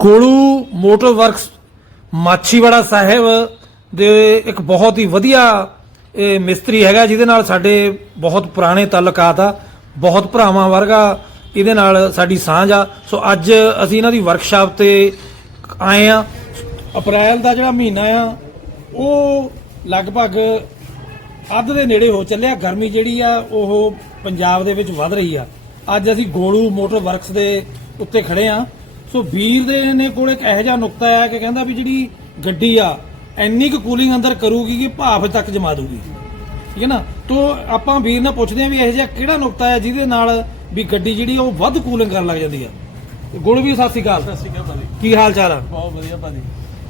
Golu motor works Machhiwara Sahib ਦੇ ਇੱਕ ਬਹੁਤ ਹੀ ਵਧੀਆ ਇਹ ਮਿਸਤਰੀ ਹੈਗਾ, ਜਿਹਦੇ ਨਾਲ ਸਾਡੇ ਬਹੁਤ ਪੁਰਾਣੇ ਤਾਲੁਕਾਤ ਆ, ਬਹੁਤ ਭਰਾਵਾਂ ਵਰਗਾ ਇਹਦੇ ਨਾਲ ਸਾਡੀ ਸਾਂਝ ਆ। ਸੋ ਅੱਜ ਅਸੀਂ ਇਹਨਾਂ ਦੀ ਵਰਕਸ਼ਾਪ ਤੇ ਆਏ ਆ। ਅਪ੍ਰੈਲ ਦਾ ਜਿਹੜਾ ਮਹੀਨਾ ਆ, ਉਹ ਲਗਭਗ ਅੱਧ ਦੇ ਨੇੜੇ ਹੋ ਚੱਲਿਆ। ਗਰਮੀ ਜਿਹੜੀ ਆ, ਉਹ ਪੰਜਾਬ ਦੇ ਵਿੱਚ ਵੱਧ ਰਹੀ ਆ। ਅੱਜ ਅਸੀਂ ਗੋਲੂ ਮੋਟਰ ਵਰਕਸ ਦੇ ਉੱਤੇ ਖੜੇ ਆ। ਸੋ ਵੀਰ ਦੇ ਨੇ ਕੋਲ ਇੱਕ ਇਹੋ ਜਿਹਾ ਨੁਕਤਾ ਆ ਕਿ ਕਹਿੰਦਾ ਵੀ ਜਿਹੜੀ ਗੱਡੀ ਆ ਇੰਨੀ ਕੁ ਕੂਲਿੰਗ ਅੰਦਰ ਕਰੂਗੀ ਕਿ ਭਾਫ ਤੱਕ ਜਮਾ ਦੂਗੀ ਠੀਕ ਹੈ ਨਾ? ਤੋ ਆਪਾਂ ਵੀਰ ਨਾਲ ਪੁੱਛਦੇ ਆ ਵੀ ਇਹੋ ਜਿਹਾ ਕਿਹੜਾ ਨੁਕਤਾ ਹੈ ਜਿਹਦੇ ਨਾਲ ਵੀ ਗੱਡੀ ਜਿਹੜੀ ਉਹ ਵੱਧ ਕੂਲਿੰਗ ਕਰਨ ਲੱਗ ਜਾਂਦੀ ਆ? ਗੋਲੂ ਵੀ ਸਤਿ ਸ਼੍ਰੀ ਅਕਾਲ। ਸਤਿ ਸ਼੍ਰੀ ਅਕਾਲ ਭਾਜੀ। ਕੀ ਹਾਲ ਚਾਲ ਆ? ਬਹੁਤ ਵਧੀਆ ਭਾਜੀ।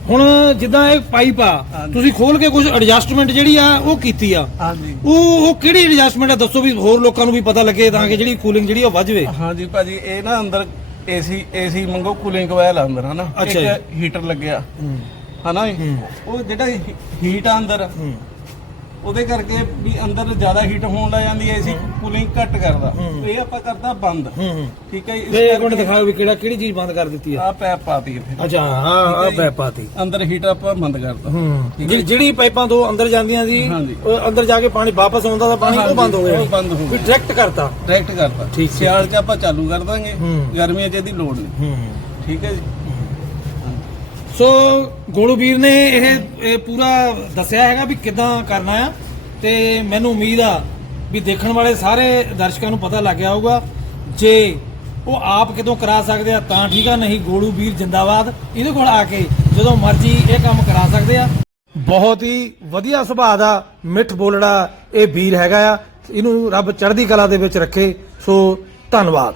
ਹੁਣ ਜਿੱਦਾਂ ਇਹ ਪਾਈਪ ਆ। ਤੁਸੀਂ ਖੋਲ ਕੇ ਕੁਝ ਐਡਜਸਟਮੈਂਟ ਜਿਹੜੀ ਆ ਉਹ ਕੀਤੀ ਆ? ਹਾਂਜੀ। ਉਹ ਉਹ ਕਿਹੜੀ ਐਡਜਸਟਮੈਂਟ ਆ? ਦੱਸੋ ਵੀ ਹੋਰ ਲੋਕਾਂ ਨੂੰ ਵੀ ਪਤਾ ਲੱਗੇ ਤਾਂ ਕਿ ਜਿਹੜੀ ਕੂਲਿੰਗ ਜਿਹੜੀ ਉਹ ਵੱਧ ਹਾਂਜੀ ਭਾਜੀ ਇਹ ਨਾ ਅੰਦਰ ਏਸੀ ਏਸੀ ਮੰਗੋ ਕੂਲਿੰਗ ਕੋਇਲ ਆ ਅੰਦਰ ਹਨਾ? ਅੱਛਾ ਜੀ। ਇੱਕ ਹੀਟਰ ਲੱਗਿਆ ਹਨਾ ਜੀ? ਉਹ ਜਿਹੜਾ ਹੀਟ ਆ ਅੰਦਰ ਉਹਦੇ ਕਰਕੇ ਵੀ ਅੰਦਰ ਜ਼ਿਆਦਾ ਹੀਟ ਹੋਣ ਲੱਗ ਜਾਂਦੀ ਹੈ ਏਸੀ ਕੂਲਿੰਗ ਘੱਟ ਕਰਦਾ। ਇਹ ਆਪਾਂ ਕਰਦਾ ਬੰਦ। ਹੂੰ ਠੀਕ ਹੈ ਇਹ ਇੱਕ ਮਿੰਟ ਦਿਖਾਓ ਵੀ ਕਿਹੜਾ ਕਿਹੜੀ ਚੀਜ਼ ਬੰਦ ਕਰ ਦਿੱਤੀ ਆ ਆ ਪੈਪ ਪਾਤੀ ਇੱਥੇ। ਅੱਛਾ ਹਾਂ ਆ ਪੈਪ ਪਾਤੀ। ਅੰਦਰ ਹੀਟਰ ਆਪਾਂ ਬੰਦ ਕਰਦਾ ਹੂੰ। ਜਿਹੜੀ- ਪਾਈਪਾਂ ਤੋਂ ਅੰਦਰ ਜਾਂਦੀਆਂ ਸੀ। ਉਹ ਅੰਦਰ ਜਾ ਕੇ ਪਾਣੀ ਵਾਪਸ ਆਉਂਦਾ ਤਾਂ ਪਾਣੀ ਉਹ ਬੰਦ ਹੋ ਗਿਆ। ਉਹ ਬੰਦ ਹੋ ਗਿਆ। ਡਾਇਰੈਕਟ ਕਰਤਾ। ਡਾਇਰੈਕਟ ਹੈ। ਸਿਆਲ 'ਚ ਆਪਾਂ ਚਾਲੂ ਕਰ ਦਾਂਗੇ। ਹੂੰ। ਗਰਮੀਆਂ 'ਚ ਇਹਦੀ ਲੋੜ ਨਹੀਂ। ਹੂੰ। ਠੀਕ ਹੈ ਜੀ। ਸੋ ਗੋਲੂ ਵੀਰ ਨੇ ਇਹ ਇਹ ਪੂਰਾ ਦੱਸਿਆ ਹੈਗਾ ਵੀ ਕਿਦਾਂ ਕਰਨਾ ਆ ਤੇ ਮੈਨੂੰ ਉਮੀਦ ਆ ਵੀ ਦੇਖਣ ਵਾਲੇ ਸਾਰੇ ਦਰਸ਼ਕਾਂ ਨੂੰ ਪਤਾ ਲੱਗ ਗਿਆ ਹੋਊਗਾ। ਜੇ ਉਹ ਆਪ ਕਿਦੋਂ ਕਰਾ ਸਕਦੇ ਆ, ਤਾਂ ਠੀਕ ਆ, ਨਹੀਂ ਗੋਲੂ ਵੀਰ ਜਿੰਦਾਬਾਦ, ਇਹਦੇ ਕੋਲ ਆ ਕੇ ਜਦੋਂ ਮਰਜ਼ੀ ਇਹ ਕੰਮ ਕਰਾ ਸਕਦੇ ਆ। ਬਹੁਤ ਹੀ ਵਧੀਆ ਸੁਭਾਅ ਦਾ ਮਿੱਠ ਬੋਲੜਾ ਇਹ ਵੀਰ ਹੈਗਾ ਆ। ਇਹਨੂੰ ਰੱਬ ਚੜ੍ਹਦੀ ਕਲਾ ਦੇ ਵਿੱਚ ਰੱਖੇ। ਸੋ ਧੰਨਵਾਦ।